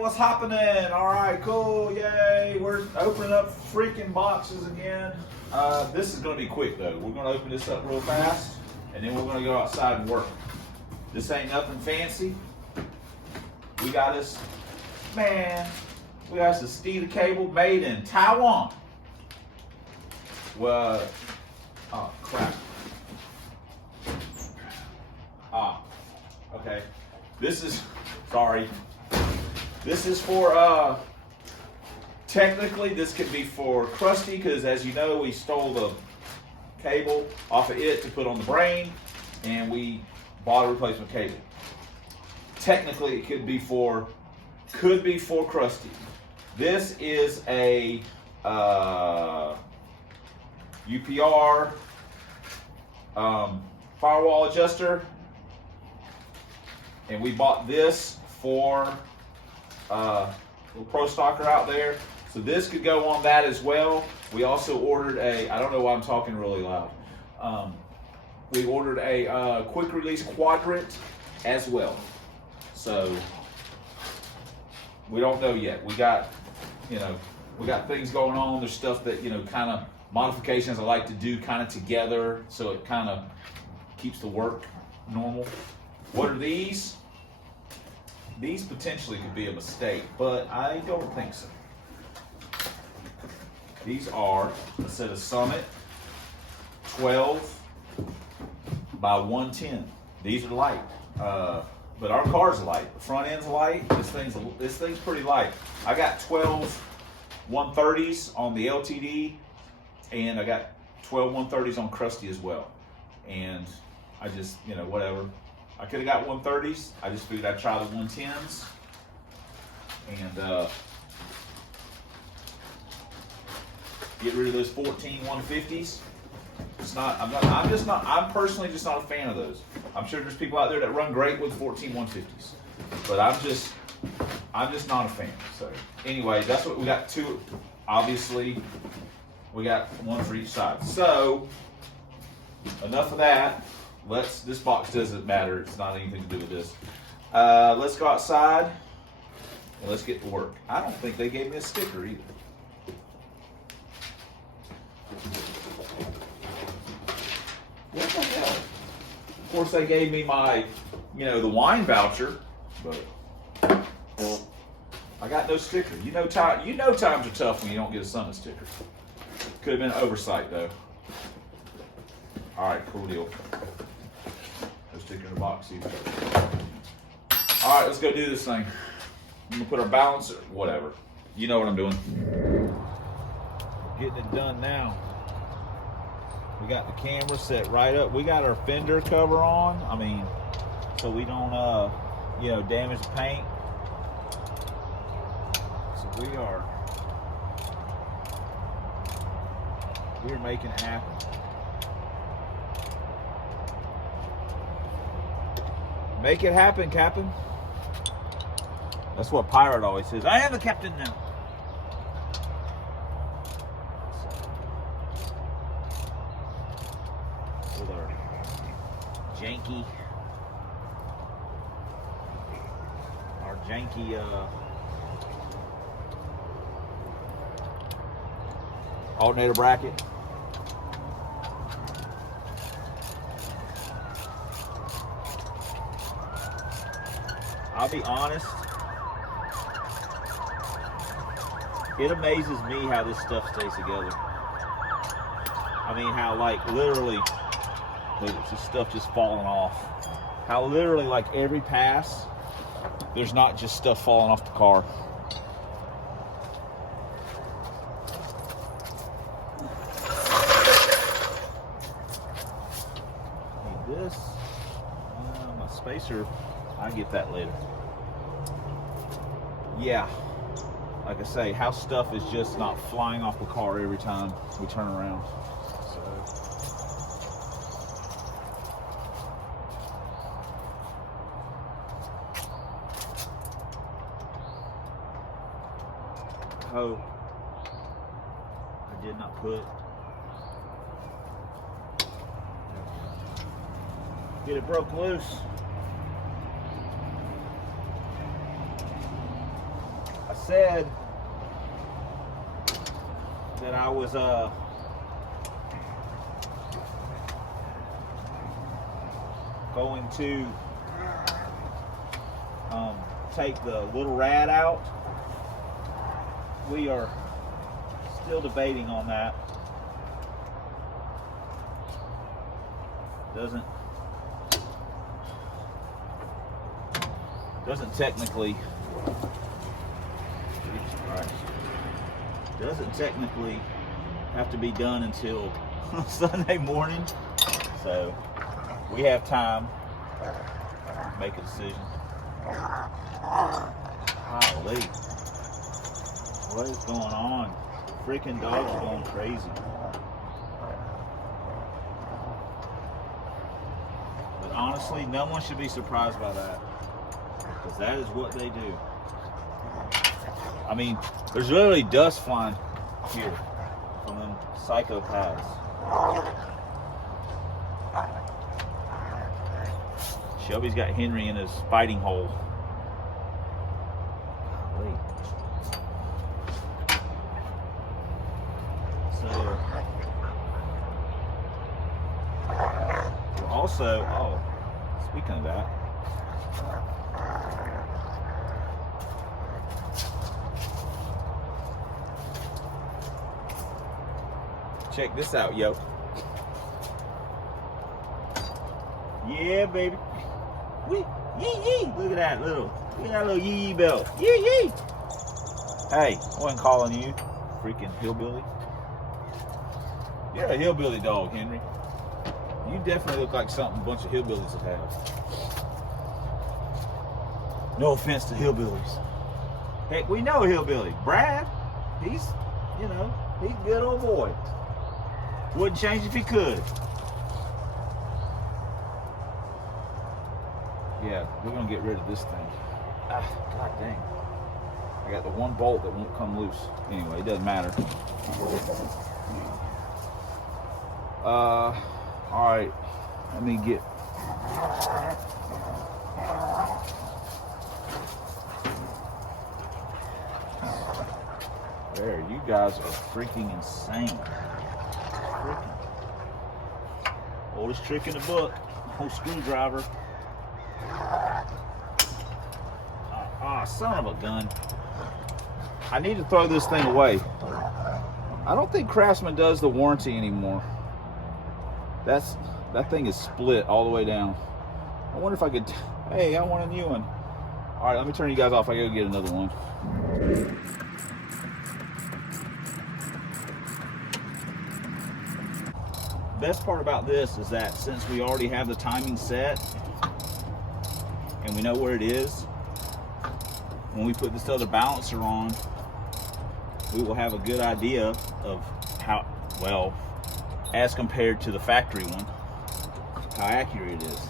what's happening? All right, cool, yay. We're opening up freaking boxes again. This is gonna be quick though. We're gonna open this up real fast and then we're gonna go outside and work. This ain't nothing fancy. We got us, man, we got us a steel cable made in Taiwan. Well, oh crap. Okay. This is, sorry. This is for, technically this could be for Krusty because as you know, we stole the cable off of it to put on the brain and we bought a replacement cable. Technically it could be for Krusty. This is a UPR firewall adjuster. And we bought this for a pro stocker out there. So this could go on that as well. We also ordered I don't know why I'm talking really loud. We ordered a quick release quadrant as well. So we don't know yet. We got things going on. There's stuff that, kind of modifications I like to do kind of together so it kind of keeps the work normal. What are these? These potentially could be a mistake, but I don't think so. These are a set of Summit 12 by 110. These are light, but our car's light. The front end's light. This thing's pretty light. I got 12 130s on the LTD, and I got 12 130s on Krusty as well. And I just, whatever. I could have got 130s. I just figured I'd try the 110s. And get rid of those 14 150s. I'm personally just not a fan of those. I'm sure there's people out there that run great with 14 150s. But I'm just not a fan. So anyway, that's what we got. Two, obviously, we got one for each side. So enough of that. This box doesn't matter. It's not anything to do with this. Let's go outside and let's get to work. I don't think they gave me a sticker either. What the hell? Of course, they gave me my, the wine voucher, but I got no sticker. Times are tough when you don't get a Summit sticker. Could have been an oversight though. All right, cool deal. Sticker in the box either. All right, let's go do this thing. I'm gonna put our balancer, whatever. You know what I'm doing. Getting it done now. We got the camera set right up. We got our fender cover on. So we don't, damage the paint. So we're making it happen. Make it happen, Captain. That's what Pirate always says. I am the captain now. With our janky alternator bracket. I'll be honest, it amazes me how this stuff stays together. How literally, look, this stuff just falling off. How literally every pass, there's not just stuff falling off the car. Need this, my spacer, I get that later. Yeah, like I say, how stuff is just not flying off the car every time we turn around. I hope I did not put. Get it broke loose. said that I was going to take the little rad out. We are still debating on that. Doesn't technically have to be done until Sunday morning, so we have time to make a decision. Holy, what is going on? Freaking dogs are going crazy. But honestly, no one should be surprised by that, because that is what they do. I mean, there's literally dust flying here from them psychopaths. Shelby's got Henry in his fighting hole. Golly. So, also, speaking of that, check this out, yo. Yeah, baby. Wee, yee yee. Look at that little yee yee belt. Yee yee. Hey, I wasn't calling you freaking hillbilly. You're a hillbilly dog, Henry. You definitely look like something a bunch of hillbillies would have. No offense to hillbillies. Heck, we know a hillbilly. Brad, he's a good old boy. Wouldn't change if he could. Yeah, we're gonna get rid of this thing. God dang. I got the one bolt that won't come loose. Anyway, it doesn't matter. All right, let me get. There, you guys are freaking insane. Oldest trick in the book, old screwdriver. Son of a gun. I need to throw this thing away. I don't think Craftsman does the warranty anymore. That thing is split all the way down. I wonder if I could, hey, I want a new one. All right, let me turn you guys off. I gotta get another one. Best part about this is that since we already have the timing set and we know where it is, when we put this other balancer on, we will have a good idea of how, well, as compared to the factory one, how accurate it is.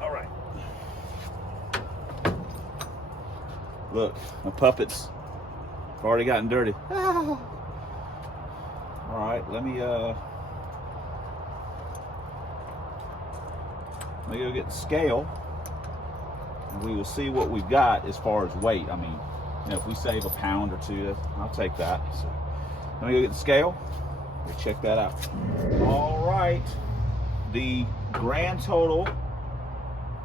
All right. Look, my puppets have already gotten dirty. All right, let me go get the scale, and we will see what we've got as far as weight. I mean, if we save a pound or two, I'll take that. So let me go get the scale. We'll check that out. All right, the grand total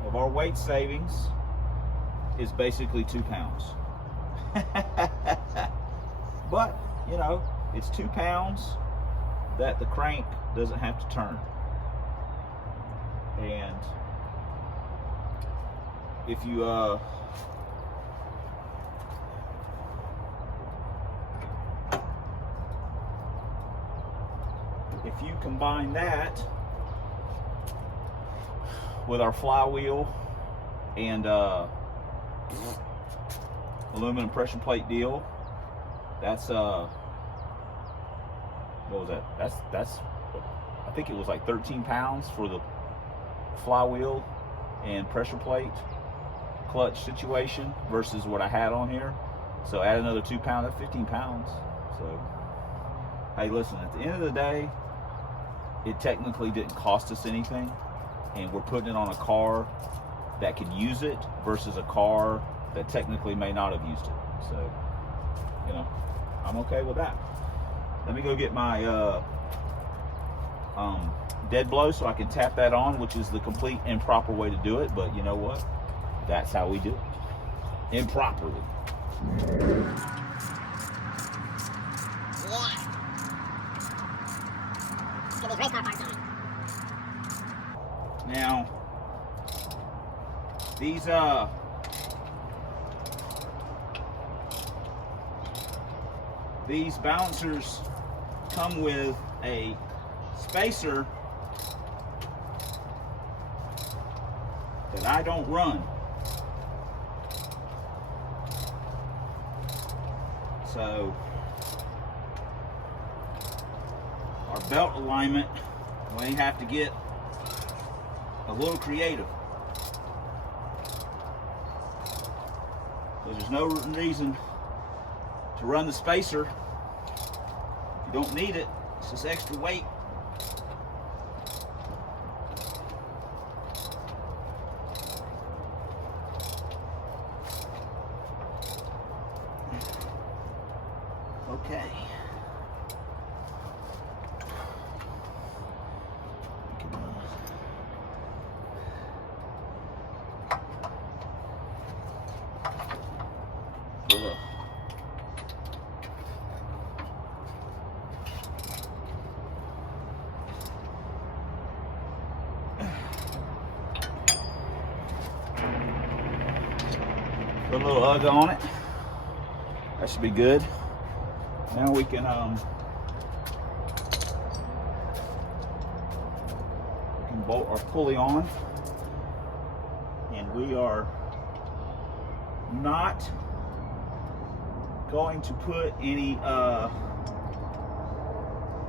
of our weight savings is basically 2 pounds. But, it's 2 pounds that the crank doesn't have to turn. And if you combine that with our flywheel and aluminum pressure plate deal, that's what was that? That's I think it was like 13 pounds for the flywheel and pressure plate clutch situation versus what I had on here. So add another 2 pounds, that's 15 pounds. So hey, listen, at the end of the day, it technically didn't cost us anything, and we're putting it on a car that can use it versus a car that technically may not have used it. So, you know, I'm okay with that. Let me go get my dead blow so I can tap that on, which is the complete improper way to do it, but you know what? That's how we do it. Improperly. Now, these balancers come with a spacer that I don't run. So our belt alignment, we have to get a little creative. So there's no reason to run the spacer. You don't need it. It's just extra weight. Okay. Put a little hug on it. That should be good. Now we can bolt our pulley on, and we are not going to put any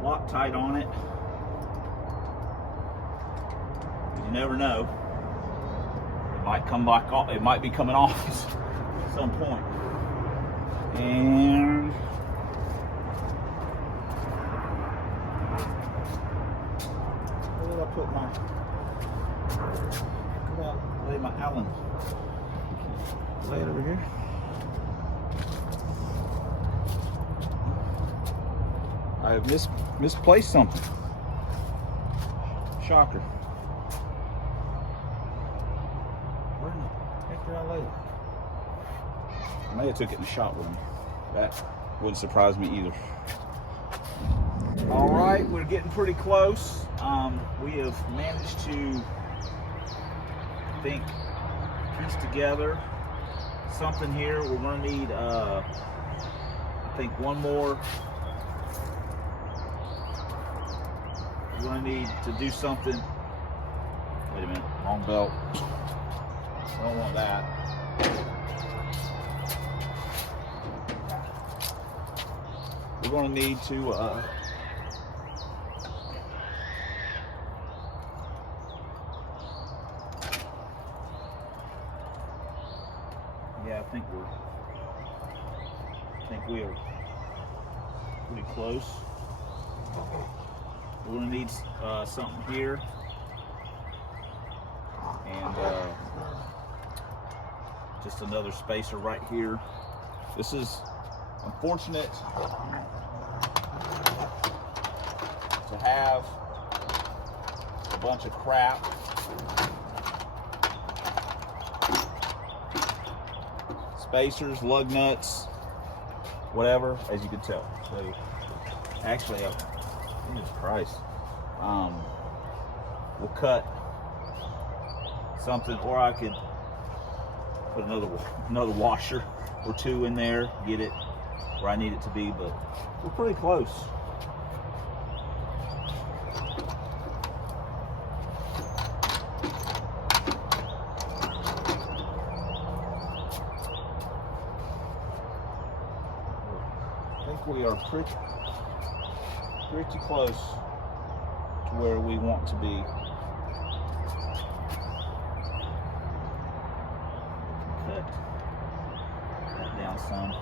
Loctite on it. You never know. It might come back off. It might be coming off at some point. And where did I put my? Lay my alum. Lay it over here. I have misplaced something. Shocker. Where the heck did I lay it? I may have took it in the shop with me. That wouldn't surprise me either. All right, we're getting pretty close. We have managed to, I think, piece together something here. We're going to need, I think, one more. We're going to need to do something. Wait a minute, wrong belt. I don't want that. We're going to need to yeah, I think we are pretty close. We're going to need something here, and just another spacer right here. This is unfortunate to have a bunch of crap. Spacers, lug nuts, whatever, as you can tell. So, actually, Jesus Christ, we'll cut something, or I could put another washer or two in there, get it where I need it to be, but we're pretty close. I think we are pretty close to where we want to be. Cut that down some.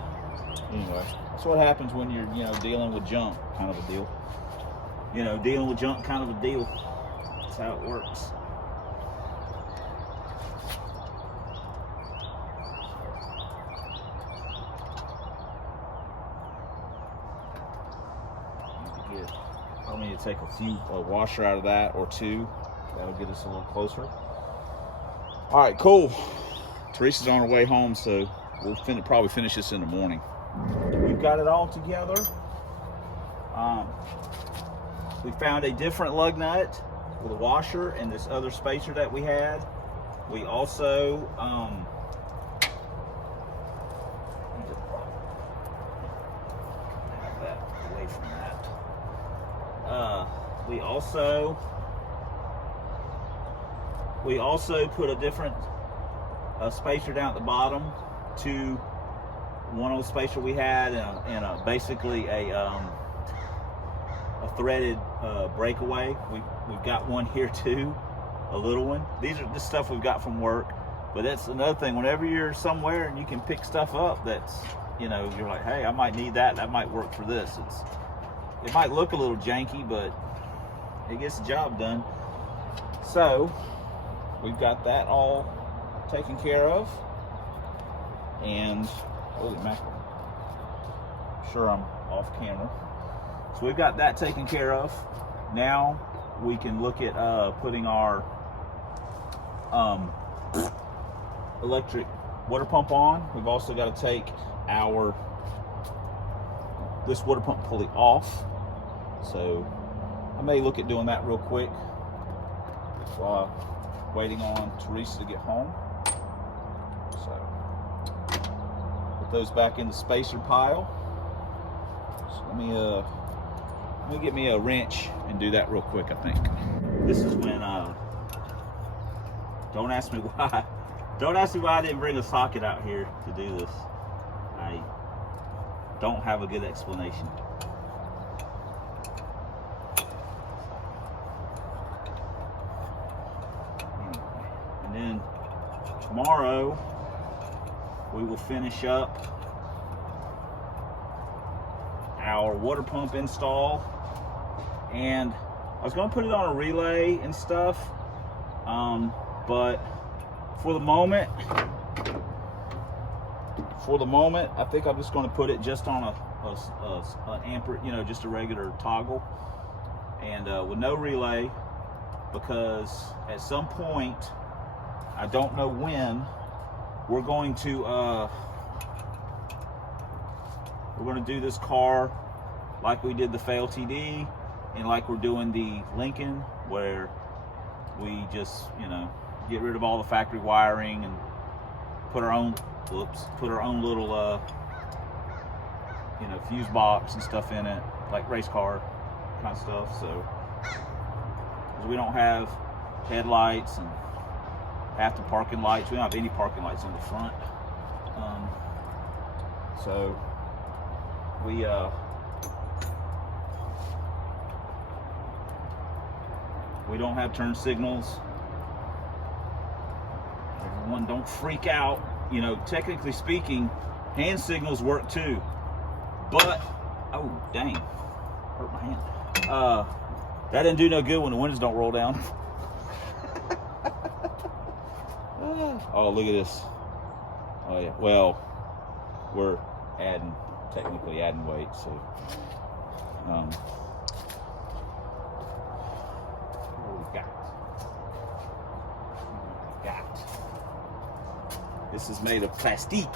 Anyway, that's what happens when you're, you know, dealing with junk, kind of a deal. You know, dealing with junk, kind of a deal. That's how it works. I need to take a washer out of that or two. That'll get us a little closer. All right, cool. Teresa's on her way home, so we'll probably finish this in the morning. We've got it all together. We found a different lug nut with a washer and this other spacer that we had. We also have that away from that. We also put a different spacer down at the bottom to one old spacer we had, and basically a threaded breakaway. We've got one here too, a little one. These are just stuff we've got from work, but that's another thing. Whenever you're somewhere and you can pick stuff up that's, you know, you're like, hey, I might need that. That might work for this. It might look a little janky, but it gets the job done. So we've got that all taken care of, and holy mackerel, I'm sure I'm off camera. So we've got that taken care of. Now we can look at putting our electric water pump on. We've also got to take this water pump pulley off. So I may look at doing that real quick while waiting on Teresa to get home. So put those back in the spacer pile. So let me get me a wrench and do that real quick. I think this is when don't ask me why I didn't bring a socket out here to do this. I don't have a good explanation. And then tomorrow we will finish up our water pump install, and I was going to put it on a relay and stuff, but for the moment I think I'm just going to put it just on an amper, you know, just a regular toggle, and with no relay, because at some point, I don't know when, we're going to do this car like we did the Fail TD, and like we're doing the Lincoln, where we just, you know, get rid of all the factory wiring and put our own little you know, fuse box and stuff in it, like race car kind of stuff. So because we don't have headlights and half the parking lights, we don't have any parking lights on the front, so we don't have turn signals. Everyone don't freak out. You know, technically speaking, hand signals work too. But, oh dang, hurt my hand. That didn't do no good when the windows don't roll down. Oh, look at this. Oh yeah, well, we're technically adding weight, so what we got? This is made of plastique.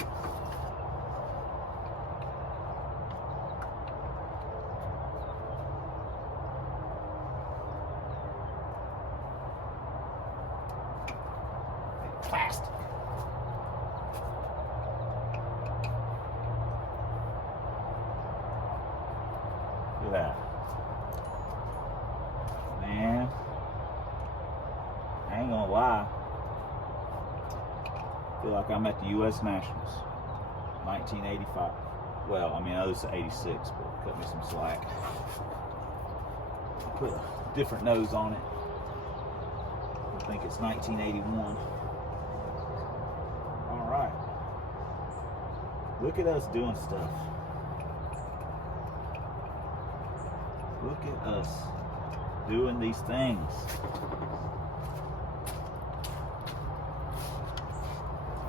Plastic. Look at that. Man, I ain't gonna lie. I feel like I'm at the U.S. Nationals, 1985. Well, I mean, I was 86, but cut me some slack. Put a different nose on it. I think it's 1981. All right. Look at us doing stuff. Look at us doing these things.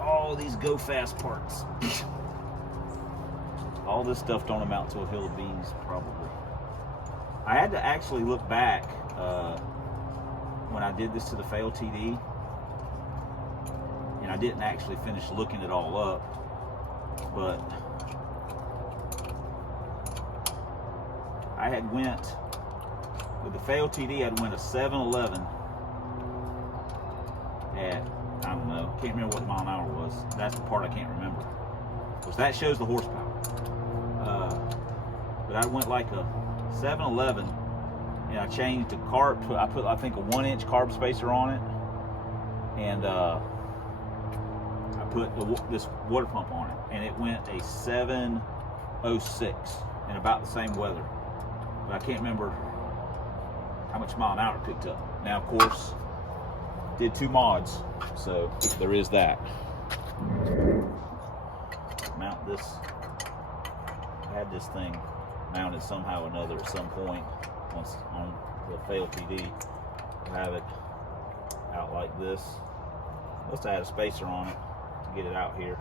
All these go fast parts. All this stuff don't amount to a hill of beans, probably. I had to actually look back when I did this to the fail TD, and I didn't actually finish looking it all up, but I had went with the fail TD. I'd went a 711 at, I don't know, can't remember what the mile an hour was. That's the part I can't remember, because that shows the horsepower. But I went like a 711, and I changed the carb. I put, I think, a 1-inch carb spacer on it, and I put this water pump on it, and it went a 706 in about the same weather. But I can't remember how much mile an hour it picked up. Now, of course, did 2 mods, so there is that. Mount this. I had this thing mounted somehow or another at some point once on the fail TD. I have it out like this. Must have had a spacer on it to get it out here.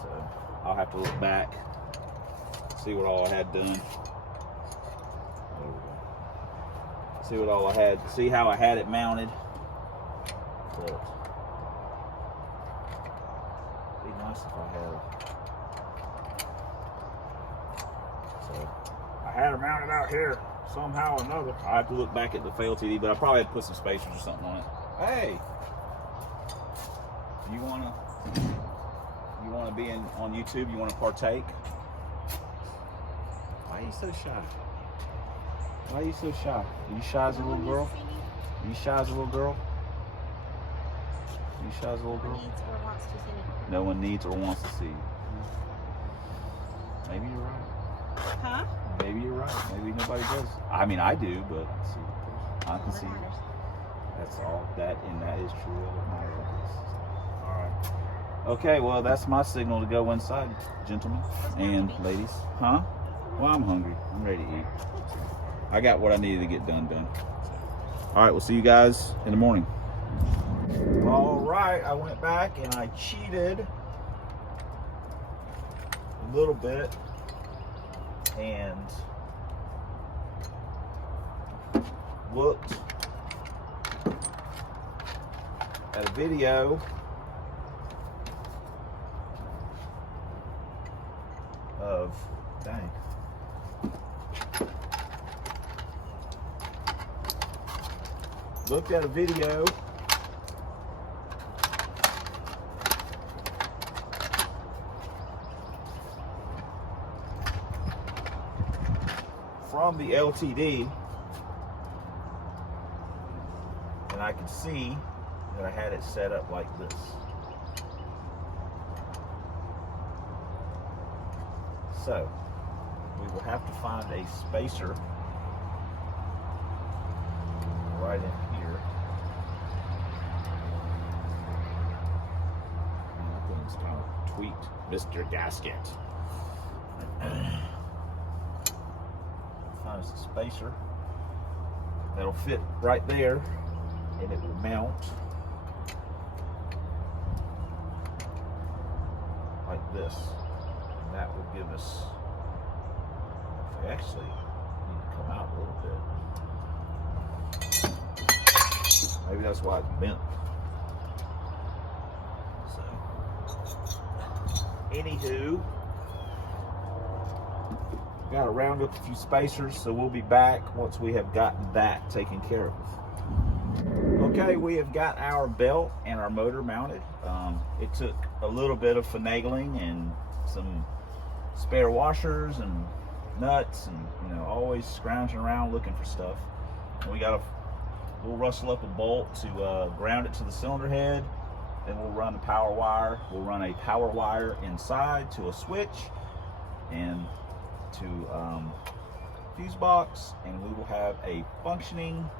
So I'll have to look back, see what all I had done. See what all I had, see how I had it mounted. But it'd be nice if I had. So I had it mounted out here somehow or another. I have to look back at the fail TD, but I probably had to put some spacers or something on it. Hey, you wanna be on YouTube? You wanna partake? Why are you so shy? Why are you so shy? Are you shy as a little girl? Are you shy as a little girl? Are you shy as a little girl? No one needs or wants to see you. Maybe you're right. Huh? Maybe you're right. Maybe nobody does. I mean, I do, but see, I can see. That's all. That is true. All right. Okay. Well, that's my signal to go inside, gentlemen and ladies. Huh? Well, I'm hungry. I'm ready to eat. I got what I needed to get done. All right, we'll see you guys in the morning. All right, I went back and I cheated a little bit and looked at a video of, dang. Looked at a video from the LTD, and I could see that I had it set up like this. So we will have to find a spacer right in here. That thing's kind of tweaked. Mr.Gasket. Find us a spacer that'll fit right there, and it will mount like this. And that will give us, we actually need to come out a little bit. Maybe that's why it's bent. So, anywho, got to round up a few spacers, so we'll be back once we have gotten that taken care of. Okay, we have got our belt and our motor mounted. It took a little bit of finagling and some spare washers and nuts, and always scrounging around looking for stuff. And we'll rustle up a bolt to ground it to the cylinder head. Then we'll run the power wire. We'll run a power wire inside to a switch and to fuse box, and we will have a functioning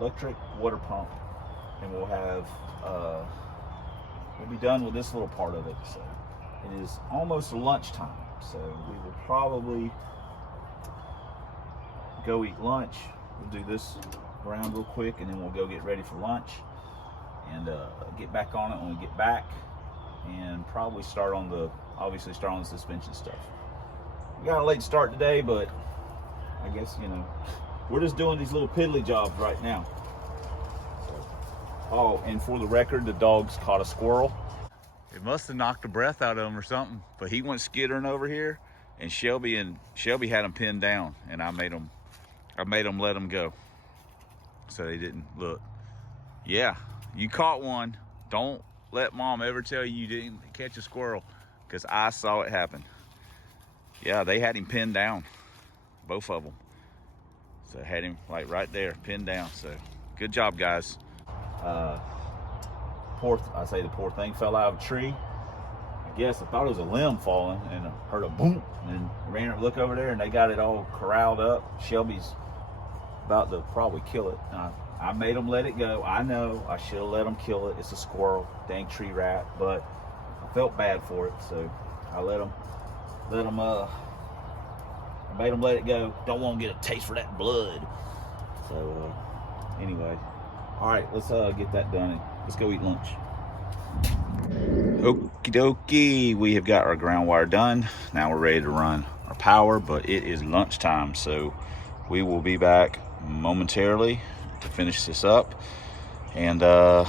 electric water pump, and we'll have we'll be done with this little part of it. So it is almost lunchtime, so we will probably go eat lunch. We'll do this round real quick, and then we'll go get ready for lunch and get back on it when we get back, and probably start on the suspension stuff. We got a late start today, but I guess, you know, we're just doing these little piddly jobs right now. Oh, and for the record, the dogs caught a squirrel. It must have knocked the breath out of him or something, but he went skittering over here, and Shelby had him pinned down, and I made him let him go so they didn't look. Yeah, you caught one. Don't let mom ever tell you didn't catch a squirrel, because I saw it happen. Yeah, they had him pinned down, both of them. So I had him like right there, pinned down. So good job, guys. I say the poor thing fell out of a tree. I guess I thought it was a limb falling, and I heard a boom, and ran up, look over there, and they got it all corralled up. Shelby's about to probably kill it. I made them let it go. I know I should have let them kill it. It's a squirrel, dang tree rat, but I felt bad for it, so I made them let it go. Don't want to get a taste for that blood. So anyway, all right, let's get that done and let's go eat lunch. Okie dokie, we have got our ground wire done. Now we're ready to run our power, but it is lunchtime, so we will be back momentarily to finish this up, and I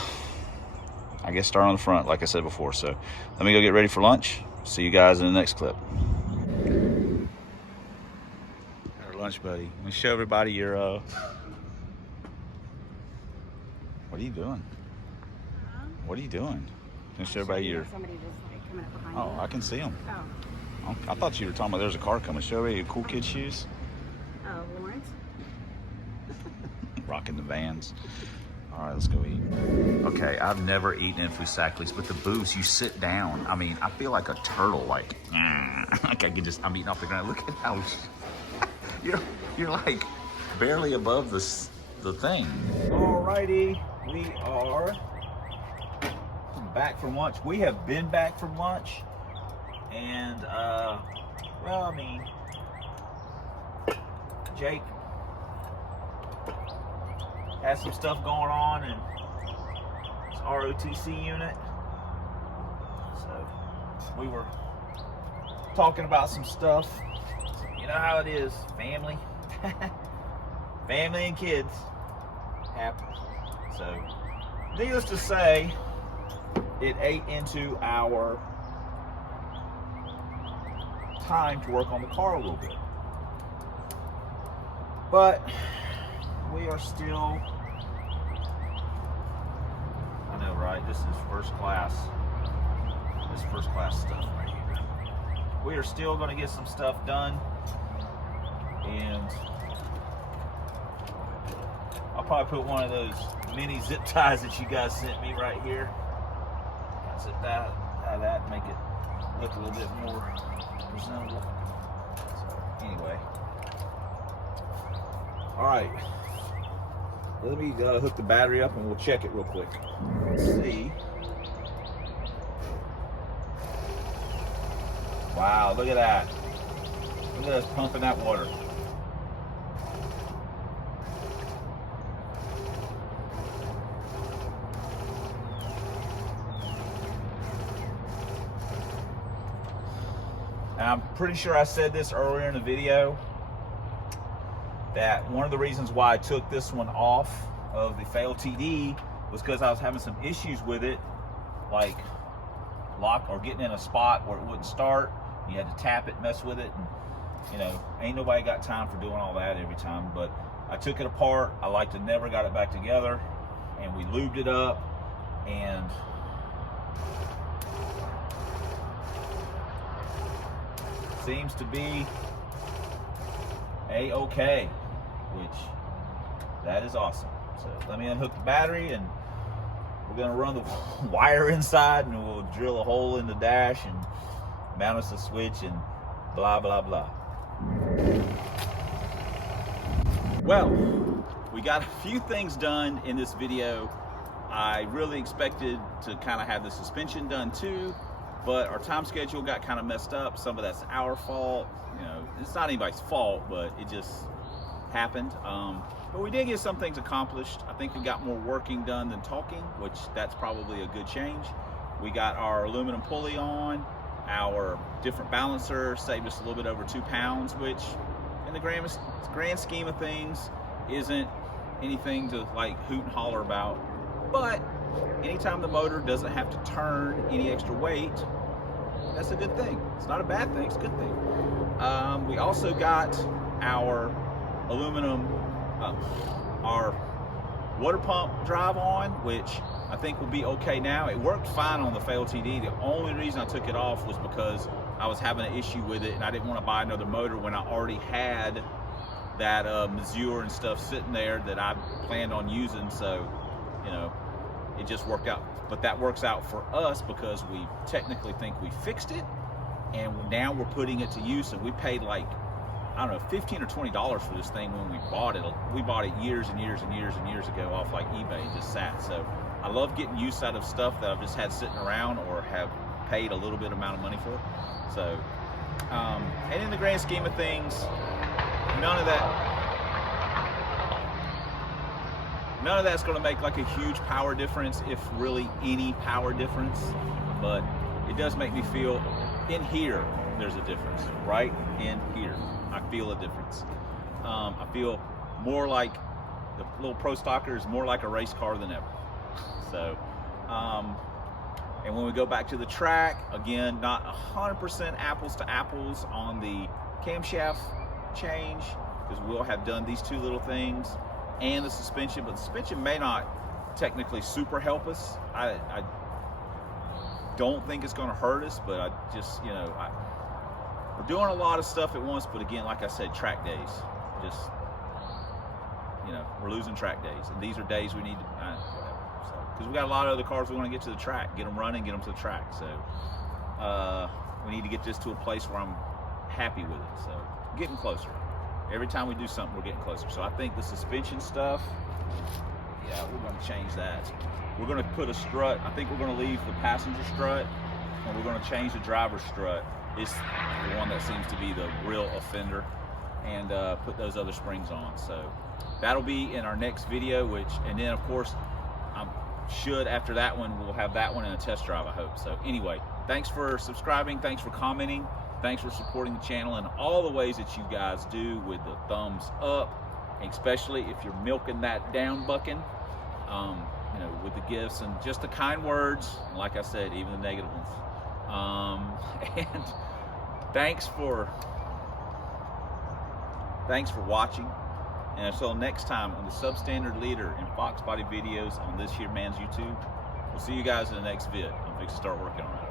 guess start on the front like I said before. So let me go get ready for lunch. See you guys in the next clip. Our lunch buddy. Let me show everybody your what are you doing? What are you doing? Can I show everybody your... Somebody just like coming up behind Oh, you. I can see them. Oh. I thought you were talking about there's a car coming. Show everybody your cool kid shoes. Oh, Lawrence? Rocking the Vans. All right, let's go eat. Okay, I've never eaten in Fusaklis, but the booths, you sit down. I mean, I feel like a turtle, like I can just, I'm eating off the ground. Look at how you're like barely above the thing. Alrighty, we are back from lunch. We have been back from lunch, and well, I mean, Jake has some stuff going on in his ROTC unit, so we were talking about some stuff. You know how it is, family. Family and kids happen. So needless to say, it ate into our time to work on the car a little bit, but we are still, I know, right? This is first class. This is first class stuff right here. We are still going to get some stuff done, and I'll probably put one of those mini zip ties that you guys sent me right here. Zip that out of that, make it look a little bit more presentable. So anyway, all right. Let me hook the battery up and we'll check it real quick. Let's see. Wow, look at that. Look at us pumping that water. And I'm pretty sure I said this earlier in the video, that one of the reasons why I took this one off of the failed TD was because I was having some issues with it, like lock or getting in a spot where it wouldn't start. You had to tap it, mess with it, and you know, ain't nobody got time for doing all that every time. But I took it apart. I like to never got it back together, and we lubed it up, and seems to be a-okay, which that is awesome. So let me unhook the battery, and we're gonna run the wire inside, and we'll drill a hole in the dash and mount us a switch and blah blah blah. Well, we got a few things done in this video. I really expected to kind of have the suspension done too, but our time schedule got kind of messed up. Some of that's our fault. You know, it's not anybody's fault, but it just, happened. But we did get some things accomplished. I think we got more working done than talking, which that's probably a good change. We got our aluminum pulley on. Our different balancer saved us a little bit over 2 pounds, which in the grand scheme of things isn't anything to like hoot and holler about. But anytime the motor doesn't have to turn any extra weight, that's a good thing. It's not a bad thing, it's a good thing. We also got our aluminum, our water pump drive on, which I think will be okay now. It worked fine on the fail TD. The only reason I took it off was because I was having an issue with it and I didn't want to buy another motor when I already had that Mazur and stuff sitting there that I planned on using. So, you know, it just worked out. But that works out for us because we technically think we fixed it, and now we're putting it to use. And we paid like, I don't know, $15 or $20 for this thing when we bought it. We bought it years and years and years and years ago off like eBay and just sat. So I love getting use out of stuff that I've just had sitting around or have paid a little bit amount of money for. So, and in the grand scheme of things, none of that's going to make like a huge power difference, if really any power difference. But it does make me feel, in here, there's a difference. Right in here, I feel a difference. I feel more like the little Pro Stocker is more like a race car than ever. So, and when we go back to the track, again, not 100% apples to apples on the camshaft change, because we'll have done these two little things and the suspension, but the suspension may not technically super help us. I don't think it's going to hurt us, but I just, you know, we're doing a lot of stuff at once. But again, like I said, track days, just, you know, we're losing track days, and these are days we need to, whatever. So, because we got a lot of other cars we want to get to the track, get them running, get them to the track. So we need to get this to a place where I'm happy with it. So getting closer. Every time we do something, we're getting closer. So I think the suspension stuff, yeah, we're going to change that. We're going to put a strut. I think we're going to leave the passenger strut, and we're going to change the driver's strut. It's the one that seems to be the real offender, and put those other springs on. So that'll be in our next video, and then of course, after that one, we'll have that one in a test drive, I hope. So anyway, thanks for subscribing. Thanks for commenting. Thanks for supporting the channel in all the ways that you guys do, with the thumbs up, especially if you're milking that down bucking, you know, with the gifts and just the kind words, and like I said, even the negative ones. And thanks for watching. And until next time on the Substandard Leader and Fox Body videos on this here man's YouTube, we'll see you guys in the next vid. I'm fixing to start working on it.